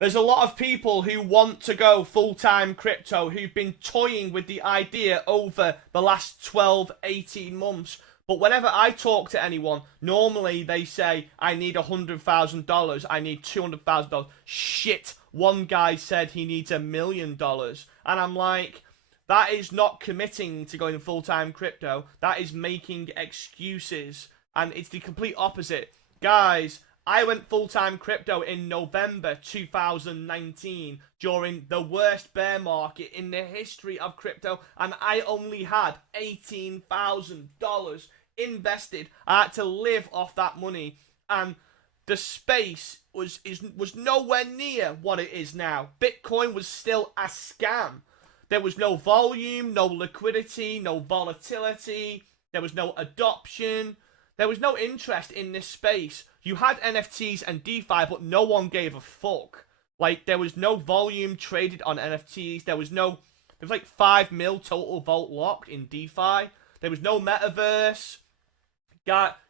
There's a lot of people who want to go full-time crypto who've been toying with the idea over the last 12, 18 months. But whenever I talk to anyone, normally they say, I need $100,000, I need $200,000. Shit, one guy said he needs $1,000,000. And I'm like, that is not committing to going full-time crypto. That is making excuses. And it's the complete opposite. Guys, I went full-time crypto in November 2019 during the worst bear market in the history of crypto, and I only had $18,000 invested. I had to live off that money, and the space was nowhere near what it is now. Bitcoin was still a scam. There was no volume, no liquidity, no volatility. There was no adoption. There was no interest in this space. You had NFTs and DeFi, but no one gave a fuck. Like, there was no volume traded on NFTs. There was like 5 mil total vault locked in DeFi. There was no metaverse.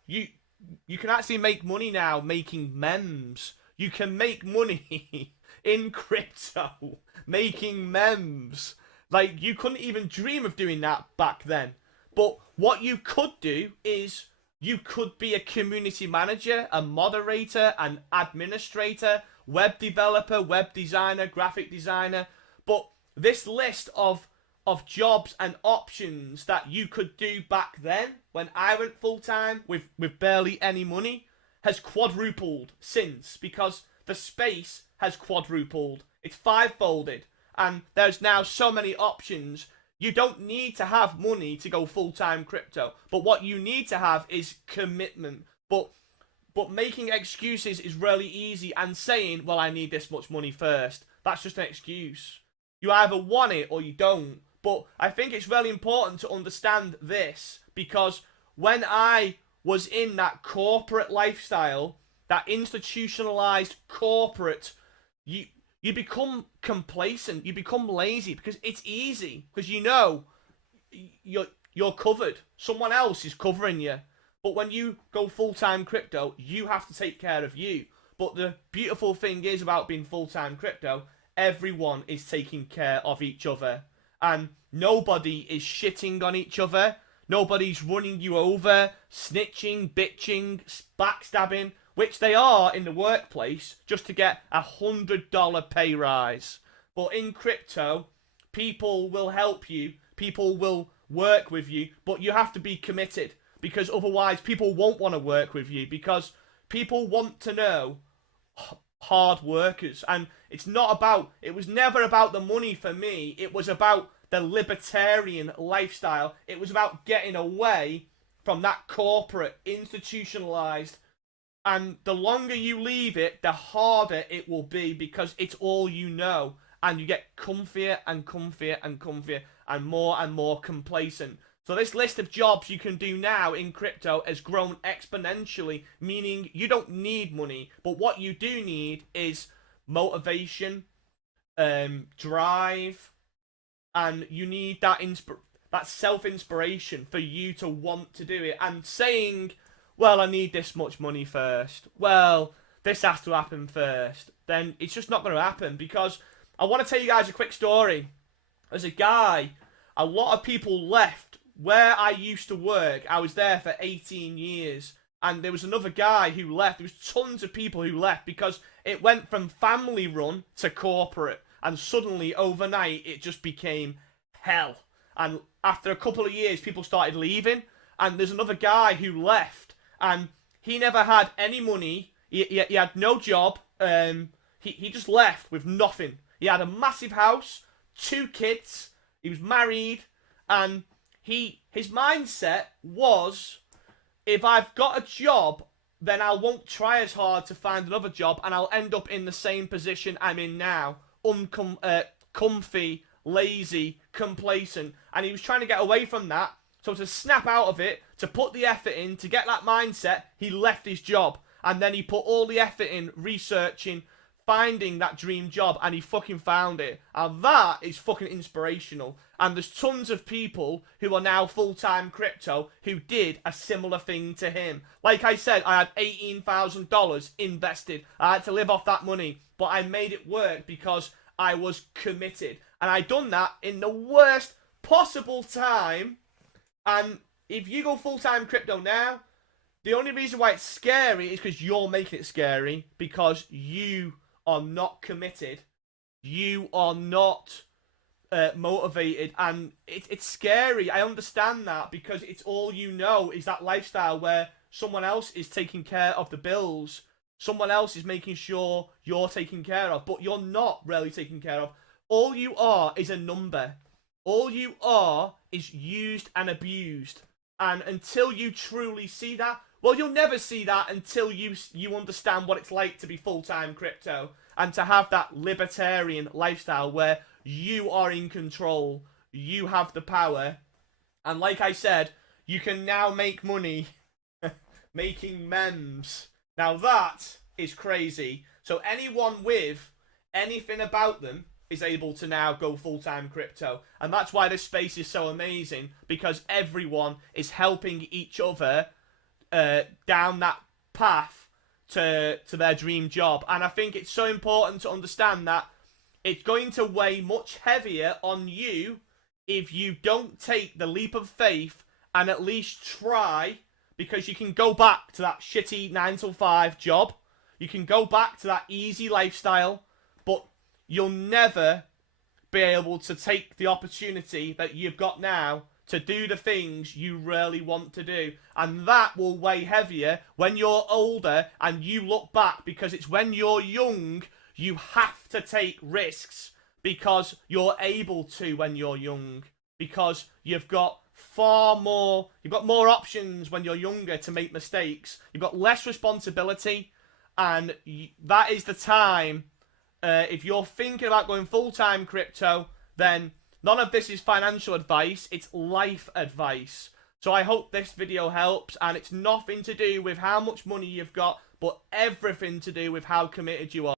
You can actually make money now making memes. You can make money in crypto making memes. Like, you couldn't even dream of doing that back then. But what you could do is you could be a community manager, a moderator, an administrator, web developer, web designer, graphic designer. But this list of jobs and options that you could do back then, when I went full-time with barely any money, has quadrupled since, because the space has quadrupled. It's five-folded. And there's now so many options. You don't need to have money to go full-time crypto. But what you need to have is commitment. But making excuses is really easy, and saying, well, I need this much money first, that's just an excuse. You either want it or you don't. But I think it's really important to understand this, because when I was in that corporate lifestyle, that institutionalized corporate, you become complacent, you become lazy, because it's easy, because you know you're covered. Someone else is covering you. But when you go full-time crypto, you have to take care of you. But the beautiful thing is about being full-time crypto, everyone is taking care of each other. And nobody is shitting on each other. Nobody's running you over, snitching, bitching, backstabbing, which they are in the workplace, just to get $100 pay rise. But in crypto, people will help you, people will work with you, but you have to be committed, because otherwise people won't want to work with you, because people want to know hard workers. And it was never about the money for me. It was about the libertarian lifestyle. It was about getting away from that corporate, institutionalized. And the longer you leave it, the harder it will be, because it's all you know. And you get comfier and comfier and comfier and more complacent. So this list of jobs you can do now in crypto has grown exponentially, meaning you don't need money. But what you do need is motivation, drive, and you need that self-inspiration for you to want to do it. And saying, well, I need this much money first, well, this has to happen first, then it's just not going to happen. Because I want to tell you guys a quick story. As a guy, a lot of people left where I used to work. I was there for 18 years. And there was another guy who left. There was tons of people who left because it went from family run to corporate. And suddenly, overnight, it just became hell. And after a couple of years, people started leaving. And there's another guy who left. And he never had any money. He had no job. He just left with nothing. He had a massive house, 2 kids. He was married. And his mindset was, if I've got a job, then I won't try as hard to find another job, and I'll end up in the same position I'm in now. Comfy, lazy, complacent. And he was trying to get away from that. So to snap out of it, to put the effort in, to get that mindset, he left his job. And then he put all the effort in researching finding that dream job, and he fucking found it. And that is fucking inspirational. And there's tons of people who are now full-time crypto who did a similar thing to him. Like I said, I had $18,000 invested. I had to live off that money, but I made it work because I was committed. And I done that in the worst possible time. And if you go full-time crypto now, the only reason why it's scary is because you're making it scary, because you are not committed. You are not motivated, and it's scary. I understand that, because it's all you know is that lifestyle where someone else is taking care of the bills. Someone else is making sure you're taken care of, but you're not really taken care of. All you are is a number. All you are is used and abused. And until you truly see that, well, you'll never see that until you understand what it's like to be full-time crypto and to have that libertarian lifestyle where you are in control, you have the power, and like I said, you can now make money making memes. Now that is crazy. So anyone with anything about them is able to now go full-time crypto, and that's why this space is so amazing, because everyone is helping each other down that path to their dream job. And I think it's so important to understand that it's going to weigh much heavier on you if you don't take the leap of faith and at least try, because you can go back to that shitty 9-to-5 job, you can go back to that easy lifestyle, but you'll never be able to take the opportunity that you've got now to do the things you really want to do. And that will weigh heavier when you're older and you look back, because it's when you're young you have to take risks, because you're able to when you're young, because you've got more options when you're younger to make mistakes. You've got less responsibility, and that is the time. If you're thinking about going full-time crypto, then none of this is financial advice, it's life advice. So I hope this video helps, and it's nothing to do with how much money you've got, but everything to do with how committed you are.